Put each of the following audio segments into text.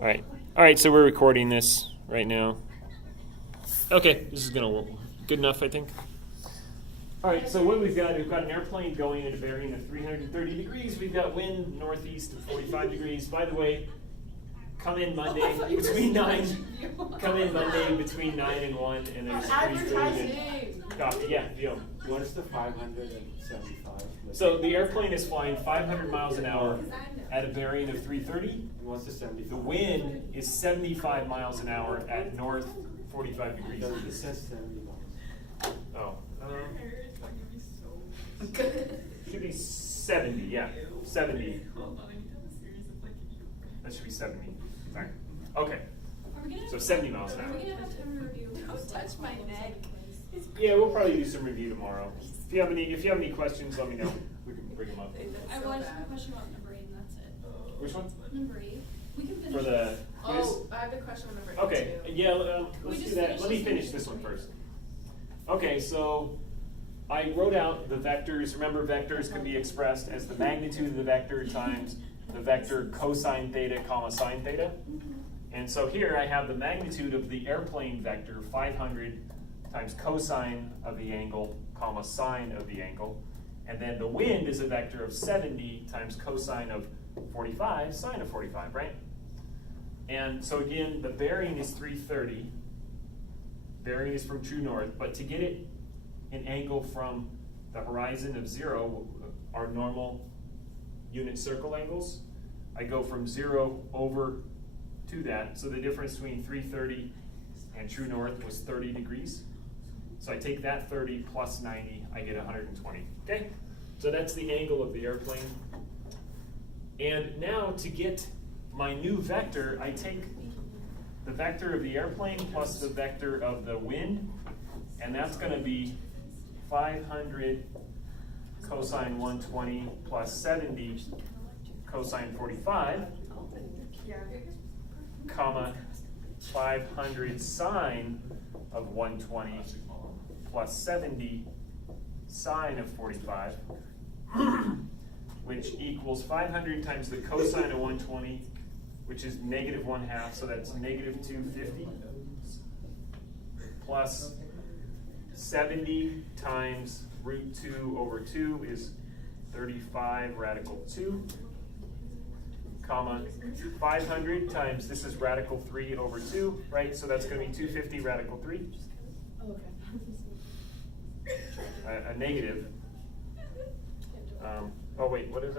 All right, so we're recording this right now. Okay, this is gonna good enough, I think. All right, so what we've got an airplane going at a bearing of 330 degrees. We've got wind northeast of 45 degrees. By the way, come in Monday between 9. Come in Monday between 9 and 1, and there's free food and coffee. Yeah, deal. What's the 575? So the airplane is flying 500 miles an hour at a bearing of 330. And what's the 75? The wind is 75 miles an hour at north 45 degrees. It says 70 miles. Oh. Should be 70, yeah. 70. That should be 70. Right. Okay. So 70 miles an hour. Are we gonna have time to review? Don't touch my neck. Yeah, we'll probably do some review tomorrow. If you have any questions, let me know. We can bring them up. I wanted a question about number 8, and that's it. Which one? Number 8. We can finish For the this. quiz? Oh, I have a question on number 8 Okay, too. yeah, We let's just do that. finished Let me this finish one. this one first. Okay, so I wrote out the vectors. Remember, vectors can be expressed as the magnitude of the vector times the vector cosine theta comma sine theta. And so here I have the magnitude of the airplane vector, 500 times cosine of the angle comma sine of the angle. And then the wind is a vector of 70 times cosine of 45 sine of 45, right? And so again, the bearing is 330. Bearing is from true north, but to get it an angle from the horizon of 0, our normal unit circle angles, I go from 0 over to that. So the difference between 330 and true north was 30 degrees. So I take that 30 plus 90, I get 120. Okay? So that's the angle of the airplane. And now to get my new vector, I take the vector of the airplane plus the vector of the wind, and that's going to be 500 cosine 120 plus 70 cosine 45, comma 500 sine of 120 plus 70 sine of 45, which equals 500 times the cosine of 120, which is negative 1/2, so that's negative 250, plus 70 times root 2 over 2 is 35 radical 2, comma 500 times, this is radical 3 over 2, right? So that's going to be 250 radical 3. Oh, okay. A negative. Oh wait, what is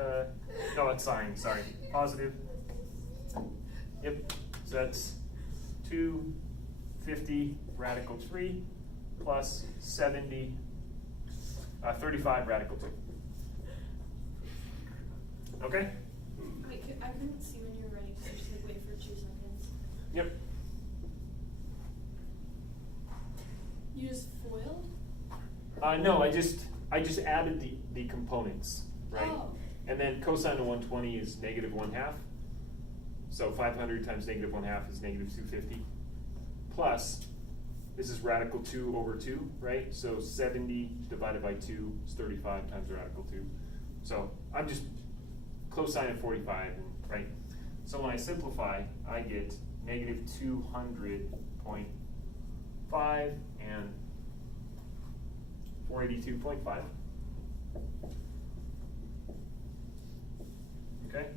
no, it's sine, sorry. Positive. Yep, so that's 250 radical 3 plus 70, 35 radical 2. Okay? Wait, I couldn't see when you were ready, so just like wait for 2 seconds. Yep. You just foiled? No, I just added the components, right? Oh. And then cosine of 120 is negative 1/2. So 500 times negative 1/2 is negative 250. Plus, this is radical 2 over 2, right? So 70 divided by 2 is 35 times radical 2. So I'm just cosine of 45, right? So when I simplify, I get negative 200.5 and 482.5. Okay?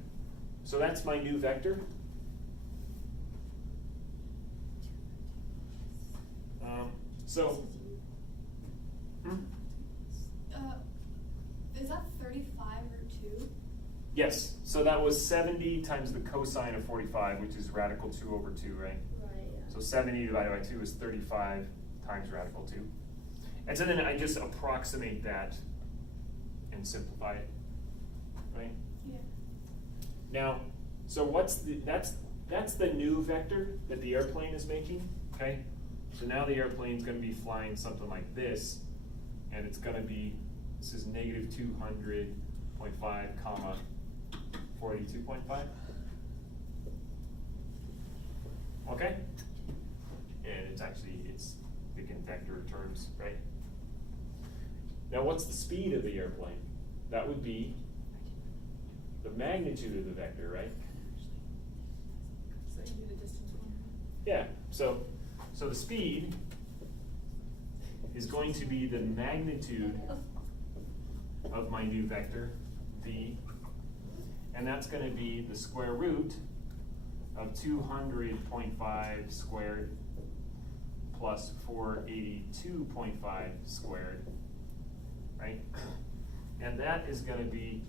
So that's my new vector. Is that 35 or 2? Yes, so that was 70 times the cosine of 45, which is radical 2 over 2, right? Right, yeah. So 70 divided by 2 is 35 times radical 2. And so then I just approximate that and simplify it, right? Yeah. Now, so that's the new vector that the airplane is making, okay? So now the airplane's going to be flying something like this, and it's going to be, this is negative 200.5 comma 482.5. Okay? And it's thinking vector terms, right? Now what's the speed of the airplane? That would be the magnitude of the vector, right? Yeah, so the speed is going to be the magnitude of my new vector, v, and that's gonna be the square root of 200.5 squared plus 482.5 squared, right? And that is gonna be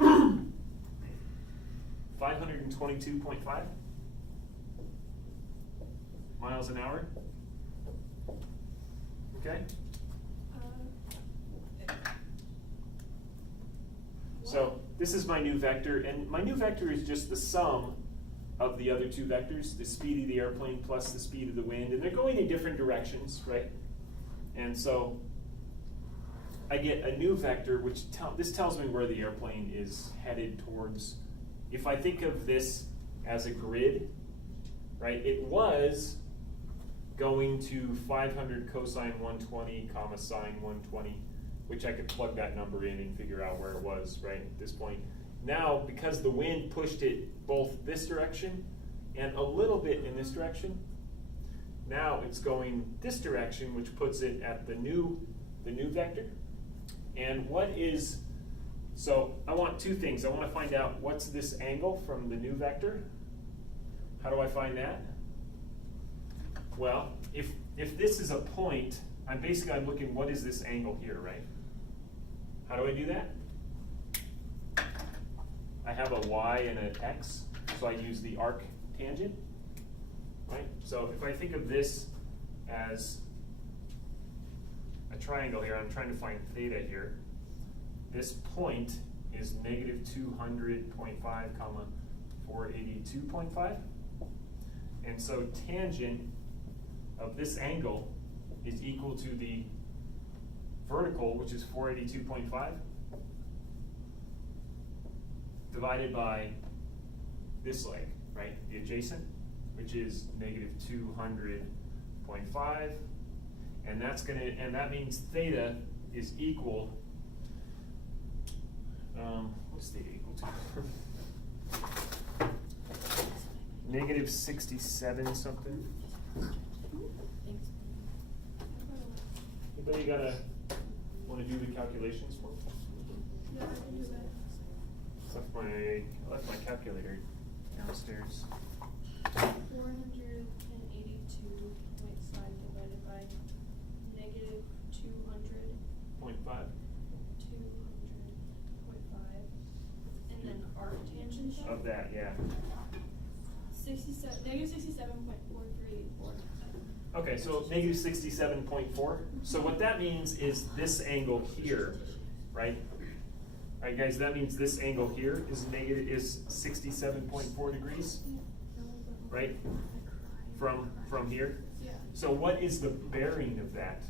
522.5 miles an hour. Okay? So this is my new vector, and my new vector is just the sum of the other two vectors, the speed of the airplane plus the speed of the wind, and they're going in different directions, right? And so I get a new vector, which this tells me where the airplane is headed towards. If I think of this as a grid, right, it was going to 500 cosine 120 comma sine 120, which I could plug that number in and figure out where it was, right, at this point. Now, because the wind pushed it both this direction and a little bit in this direction, now it's going this direction, which puts it at the new vector. And what is, so I want two things. I want to find out what's this angle from the new vector. How do I find that? Well, if this is a point, I'm looking, what is this angle here, right? How do I do that? I have a y and an x, so I use the arc tangent, right? So if I think of this as a triangle here, I'm trying to find theta here. This point is negative 200.5 comma 482.5. And so tangent of this angle is equal to the vertical, which is 482.5, divided by this leg, right? The adjacent, which is negative 200.5. And that means theta is equal, what's theta equal to? Negative 67 something. Anybody want to do the calculations for me? Yeah, I can do that. I left my calculator downstairs. 482.5 divided by negative 200.5, 0.5 and then arc tangent of that, yeah. negative 67.4384. Okay, so negative 67.4. So what that means is this angle here, right? All right, guys, that means this angle here is 67.4 degrees, right? From here. Yeah. So what is the bearing of that?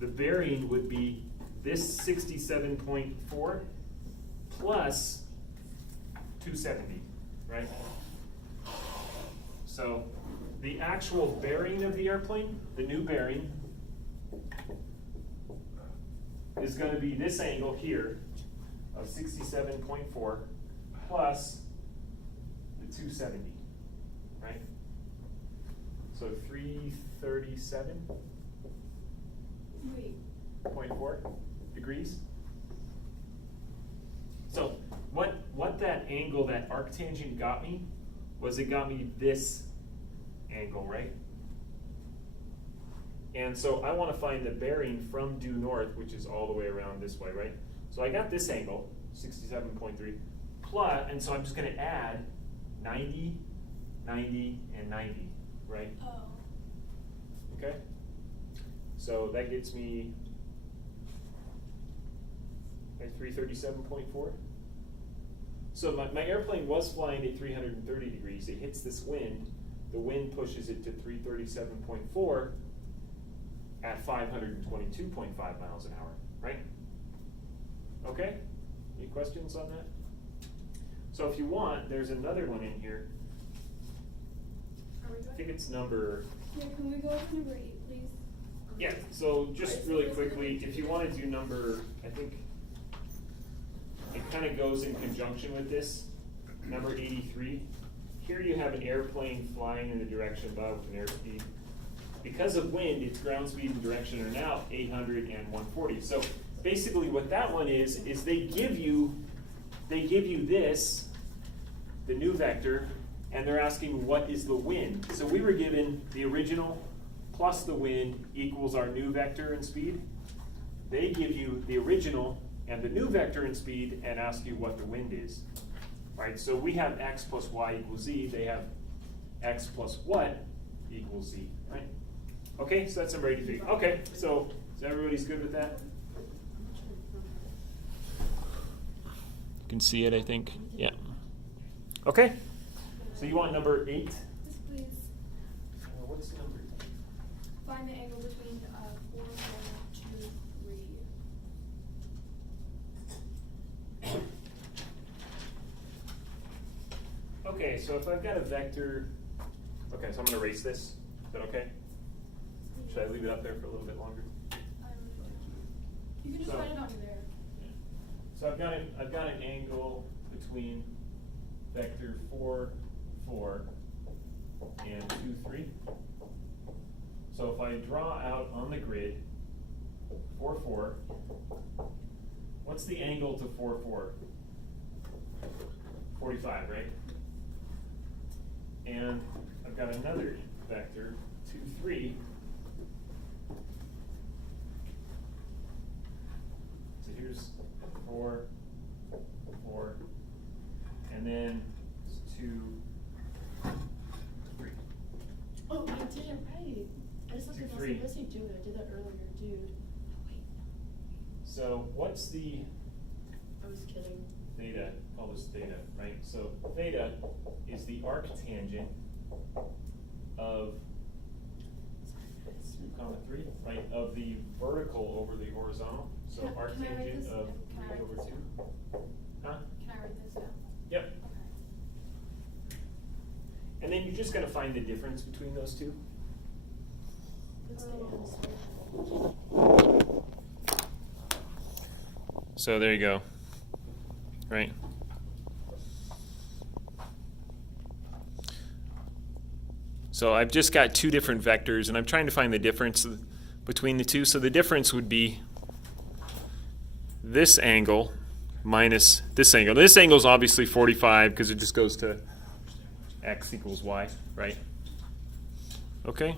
The bearing would be this 67.4 plus 270, right? So the actual bearing of the airplane, the new bearing, is going to be this angle here of 67.4 plus the 270, right? So 337.4 degrees. So what that angle, that arc tangent got me, was it got me this angle, right? And so I want to find the bearing from due north, which is all the way around this way, right? So I got this angle, 67.3, plus, and so I'm just going to add 90, 90, and 90, right? Oh. Okay? So that gets me 337.4. So my airplane was flying at 330 degrees. It hits this wind. The wind pushes it to 337.4 at 522.5 miles an hour, right? Okay? Any questions on that? So if you want, there's another one in here. Are we good? I think it's number... Yeah, can we go over number 8, please? Yeah, so just really quickly, if you want to do number, I think it kind of goes in conjunction with this, number 83. here you have an airplane flying in the direction above with an airspeed. Because of wind, its ground speed and direction are now 800 and 140. So basically what that one is they give you this, the new vector, and they're asking what is the wind. So we were given the original plus the wind equals our new vector and speed. They give you the original and the new vector and speed and ask you what the wind is. Right? So we have x plus y equals z. They have x plus what equals z. Right? Okay, so that's some ready figure. Okay, so is everybody's good with that? You can see it, I think. Yeah. Okay. So you want number 8? Yes, please. What's number 8? Find the angle between 4, 1, 2, 3. Okay, so if I've got a vector, okay, so I'm going to erase this. Is that okay? Should I leave it up there for a little bit longer? You can just So- write it on there. So I've got an angle between vector 4, 4 and 2, 3. So if I draw out on the grid 4, 4, what's the angle to 4, 4? 45, right? And I've got another vector, 2, 3. So here's 4, 4, and then 2, 3. Oh, I did it right. I just looked at 3. this. You do it. I did that earlier, dude. So what's the I was kidding. theta? Call this theta, right? So theta is the arctangent of 2, 3, right? Of the vertical over the horizontal. So Can I write arctangent this? of Can I 3 write over this 2. down? Huh? Can I write this down? Yep. Okay. And then you just got to find the difference between those two. Let's stay on this one. So there you go. Right? So I've just got two different vectors, and I'm trying to find the difference between the two. So the difference would be this angle minus this angle. This angle is obviously 45 because it just goes to x equals y, right? Okay?